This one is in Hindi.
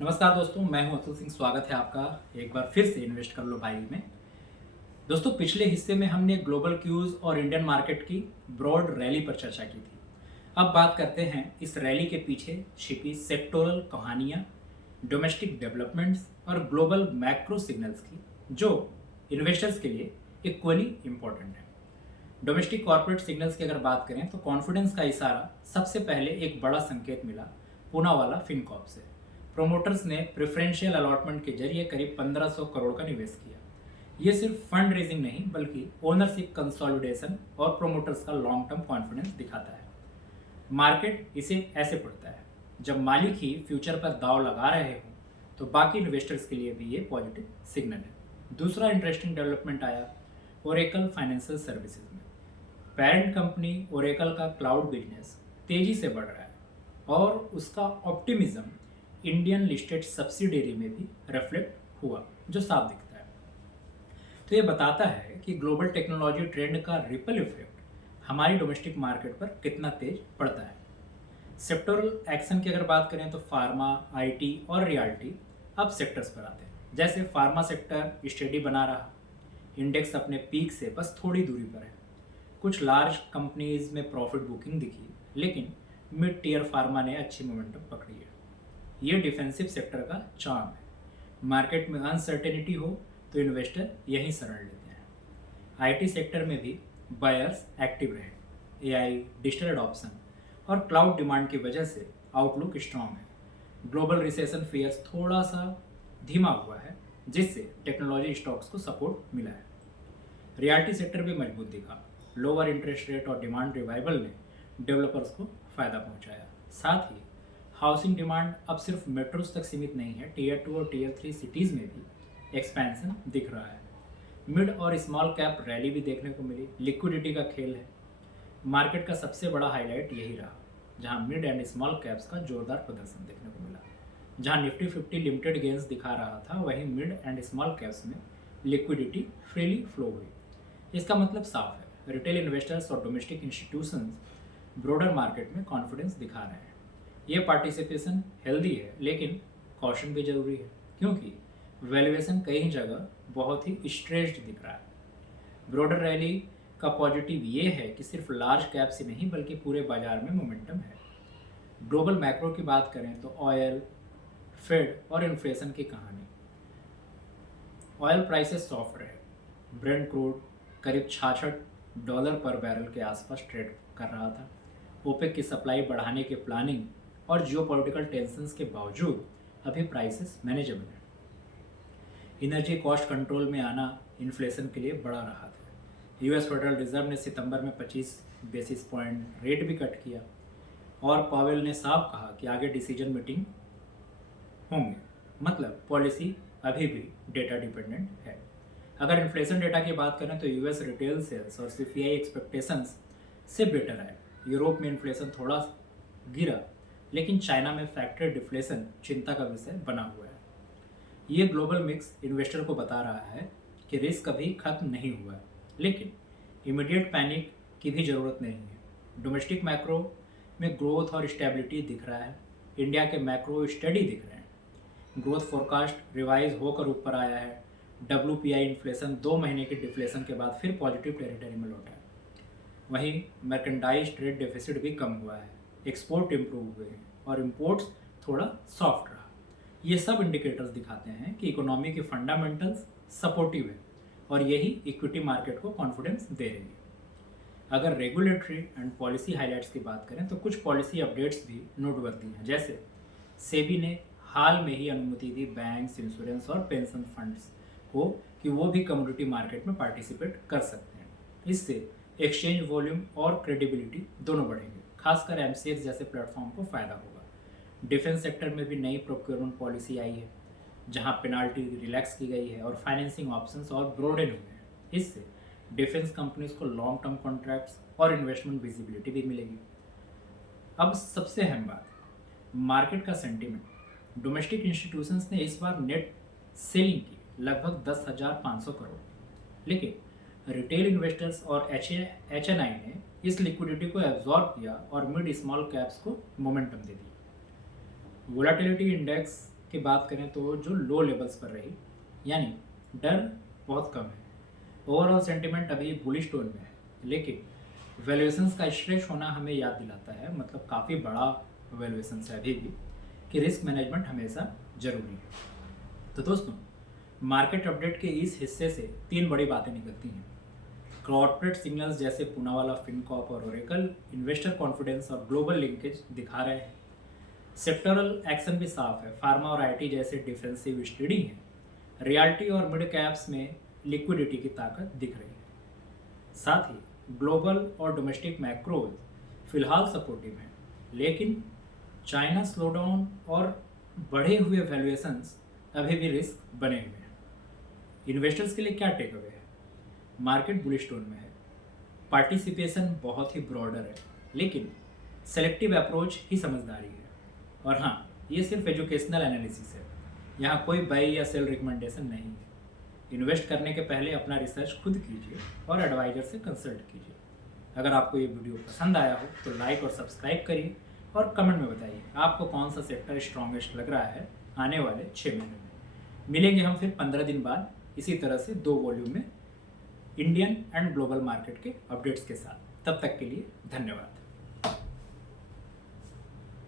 नमस्कार दोस्तों, मैं हूं अतुल सिंह। स्वागत है आपका एक बार फिर से इन्वेस्ट कर लो भाई में। दोस्तों, पिछले हिस्से में हमने ग्लोबल क्यूज और इंडियन मार्केट की ब्रॉड रैली पर चर्चा की थी। अब बात करते हैं इस रैली के पीछे छिपी सेक्टोरल कहानियां, डोमेस्टिक डेवलपमेंट्स और ग्लोबल मैक्रो सिग्नल्स की, जो इन्वेस्टर्स के लिए इक्वली इंपॉर्टेंट है। डोमेस्टिक कॉर्पोरेट सिग्नल्स की अगर बात करें तो कॉन्फिडेंस का इशारा सबसे पहले एक बड़ा संकेत मिला पूना वाला फिनकॉर्प से। प्रोमोटर्स ने प्रेफरेंशियल अलॉटमेंट के जरिए करीब 1500 करोड़ का निवेश किया। ये सिर्फ फंड रेजिंग नहीं बल्कि ओनरशिप कंसोलिडेशन और प्रोमोटर्स का लॉन्ग टर्म कॉन्फिडेंस दिखाता है। मार्केट इसे ऐसे पढ़ता है, जब मालिक ही फ्यूचर पर दाव लगा रहे हों तो बाकी इन्वेस्टर्स के लिए भी ये पॉजिटिव सिग्नल है। दूसरा इंटरेस्टिंग डेवलपमेंट आया ओरेकल फाइनेंशियल सर्विसेज में। पेरेंट कंपनी ओरेकल का क्लाउड बिजनेस तेजी से बढ़ रहा है और उसका ऑप्टिमिज्म इंडियन लिस्टेड सब्सिडियरी में भी रिफ्लेक्ट हुआ, जो साफ दिखता है। तो ये बताता है कि ग्लोबल टेक्नोलॉजी ट्रेंड का रिपल इफेक्ट हमारी डोमेस्टिक मार्केट पर कितना तेज पड़ता है। सेक्टोरल एक्शन की अगर बात करें तो फार्मा, आईटी और रियल्टी अब सेक्टर्स पर आते हैं। जैसे फार्मा सेक्टर स्टेडी बना रहा, इंडेक्स अपने पीक से बस थोड़ी दूरी पर है। कुछ लार्ज कंपनीज में प्रॉफिट बुकिंग दिखी, लेकिन मिड टीयर फार्मा ने अच्छी मोमेंटम पकड़ी है। ये डिफेंसिव सेक्टर का चार्म है। मार्केट में अनसर्टेनिटी हो तो इन्वेस्टर यहीं शरण लेते हैं। आईटी सेक्टर में भी बायर्स एक्टिव रहे। एआई, डिजिटल एडॉप्शन और क्लाउड डिमांड की वजह से आउटलुक स्ट्रांग है। ग्लोबल रिसेशन फियर्स थोड़ा सा धीमा हुआ है, जिससे टेक्नोलॉजी स्टॉक्स को सपोर्ट मिला है। रियल्टी सेक्टर भी मजबूत दिखा। लोअर इंटरेस्ट रेट और डिमांड रिवाइवल ने डेवलपर्स को फायदा पहुंचाया। साथ ही हाउसिंग डिमांड अब सिर्फ मेट्रोज तक सीमित नहीं है, टीयर 2 और टीयर 3 सिटीज़ में भी एक्सपेंशन दिख रहा है। मिड और स्मॉल कैप रैली भी देखने को मिली। लिक्विडिटी का खेल है। मार्केट का सबसे बड़ा हाईलाइट यही रहा, जहां मिड एंड स्मॉल कैप्स का जोरदार प्रदर्शन देखने को मिला। जहां निफ्टी 50 लिमिटेड गेंस दिखा रहा था, वहीं मिड एंड स्मॉल कैप्स में लिक्विडिटी फ्रीली फ्लो हुई। इसका मतलब साफ है, रिटेल इन्वेस्टर्स और डोमेस्टिक इंस्टीट्यूशंस ब्रॉडर मार्केट में कॉन्फिडेंस दिखा रहे हैं। ये पार्टिसिपेशन हेल्दी है, लेकिन कॉशन भी जरूरी है, क्योंकि वैल्यूएशन कई जगह बहुत ही स्ट्रेच्ड दिख रहा है। ब्रॉडर रैली का पॉजिटिव ये है कि सिर्फ लार्ज कैप से नहीं बल्कि पूरे बाजार में मोमेंटम है। ग्लोबल मैक्रो की बात करें तो ऑयल, फेड और इन्फ्लेशन की कहानी। ऑयल प्राइसेस सॉफ्ट रहे। ब्रेंट क्रूड करीब $66 पर बैरल के आसपास ट्रेड कर रहा था। ओपेक की सप्लाई बढ़ाने की प्लानिंग और जियोपॉलिटिकल टेंशंस के बावजूद अभी प्राइसेस मैनेजेबल है। एनर्जी कॉस्ट कंट्रोल में आना इन्फ्लेशन के लिए बड़ा राहत है। यूएस फेडरल रिजर्व ने सितंबर में 25 बेसिस पॉइंट रेट भी कट किया और पावेल ने साफ कहा कि आगे डिसीजन मीटिंग होंगे। मतलब पॉलिसी अभी भी डेटा डिपेंडेंट है। अगर इन्फ्लेशन डेटा की बात करें तो यूएस रिटेल सेल्स और सीपीआई एक्सपेक्टेशंस से बेटर है। यूरोप में इन्फ्लेशन थोड़ा गिरा, लेकिन चाइना में फैक्ट्री डिफ्लेशन चिंता का विषय बना हुआ है। ये ग्लोबल मिक्स इन्वेस्टर को बता रहा है कि रिस्क अभी खत्म नहीं हुआ है, लेकिन इमीडिएट पैनिक की भी ज़रूरत नहीं है। डोमेस्टिक मैक्रो में ग्रोथ और स्टेबिलिटी दिख रहा है। इंडिया के मैक्रो स्टडी दिख रहे हैं। ग्रोथ फोरकास्ट रिवाइज होकर ऊपर आया है। WPI इन्फ्लेशन 2 महीने की डिफ्लेशन के बाद फिर पॉजिटिव टेरिटरी में लौटा है। वहीं मर्केंडाइज ट्रेड डेफिसिट भी कम हुआ है। एक्सपोर्ट इंप्रूव हुए हैं और इंपोर्ट्स थोड़ा सॉफ्ट रहा। ये सब इंडिकेटर्स दिखाते हैं कि इकोनॉमी की फंडामेंटल्स सपोर्टिव है और यही इक्विटी मार्केट को कॉन्फिडेंस दे रही है। अगर रेगुलेटरी एंड पॉलिसी हाइलाइट्स की बात करें तो कुछ पॉलिसी अपडेट्स भी नोटवर्दी हैं। जैसे सेबी ने हाल में ही अनुमति दी बैंक्स, इंश्योरेंस और पेंशन फंड्स को कि वो भी कमोडिटी मार्केट में पार्टिसिपेट कर सकते हैं। इससे एक्सचेंज वॉल्यूम और क्रेडिबिलिटी दोनों बढ़ेंगे। खासकर एमसीएक्स जैसे प्लेटफॉर्म को फायदा होगा। डिफेंस सेक्टर में भी नई प्रोक्योरमेंट पॉलिसी आई है, जहां पेनाल्टी रिलैक्स की गई है और फाइनेंसिंग ऑप्शंस और ब्रॉडन हुए हैं। इससे डिफेंस कंपनीज को लॉन्ग टर्म कॉन्ट्रैक्ट्स और इन्वेस्टमेंट विजिबिलिटी भी मिलेगी। अब सबसे अहम बात, मार्केट का सेंटीमेंट। डोमेस्टिक इंस्टीट्यूशंस ने इस बार नेट सेलिंग की लगभग 10,500 करोड़, लेकिन रिटेल इन्वेस्टर्स और HNI ने इस लिक्विडिटी को एब्जॉर्ब किया और मिड स्मॉल कैप्स को मोमेंटम दे दिया। वोलेटिलिटी इंडेक्स की बात करें तो जो लो लेवल्स पर रही, यानी डर बहुत कम है। ओवरऑल सेंटिमेंट अभी बुलिश टोन में है, लेकिन वैल्यूएशंस का स्ट्रेच होना हमें याद दिलाता है, मतलब काफ़ी बड़ा वैल्यूएशंस है अभी भी, कि रिस्क मैनेजमेंट हमेशा ज़रूरी है। तो दोस्तों, मार्केट अपडेट के इस हिस्से से 3 बड़ी बातें निकलती हैं। कॉर्पोरेट सिग्नल्स जैसे पूनावाला, फिनकॉर्प और ओरेकल इन्वेस्टर कॉन्फिडेंस और ग्लोबल लिंकेज दिखा रहे हैं। सेक्टरल एक्शन भी साफ है, फार्मा और आईटी जैसे डिफेंसिव स्टडी हैं। रियल्टी और मिड कैप्स में लिक्विडिटी की ताकत दिख रही है। साथ ही ग्लोबल और डोमेस्टिक मैक्रोज फिलहाल सपोर्टिव हैं, लेकिन चाइना स्लोडाउन और बढ़े हुए वैल्यूएशंस अभी भी रिस्क बने हुए हैं। इन्वेस्टर्स के लिए क्या टेक अवे है? मार्केट बुलिश टोन में है, पार्टिसिपेशन बहुत ही ब्रॉडर है, लेकिन सेलेक्टिव अप्रोच ही समझदारी है। और हाँ, ये सिर्फ एजुकेशनल एनालिसिस है, यहाँ कोई बाई या सेल रिकमेंडेशन नहीं है। इन्वेस्ट करने के पहले अपना रिसर्च खुद कीजिए और एडवाइजर से कंसल्ट कीजिए। अगर आपको ये वीडियो पसंद आया हो तो लाइक और सब्सक्राइब करिए और कमेंट में बताइए आपको कौन सा सेक्टर स्ट्रॉन्गेस्ट लग रहा है आने वाले 6 महीने में। मिलेंगे हम फिर 15 दिन बाद इसी तरह से 2 वॉल्यूम में इंडियन एंड ग्लोबल मार्केट के अपडेट्स के साथ। तब तक के लिए धन्यवाद।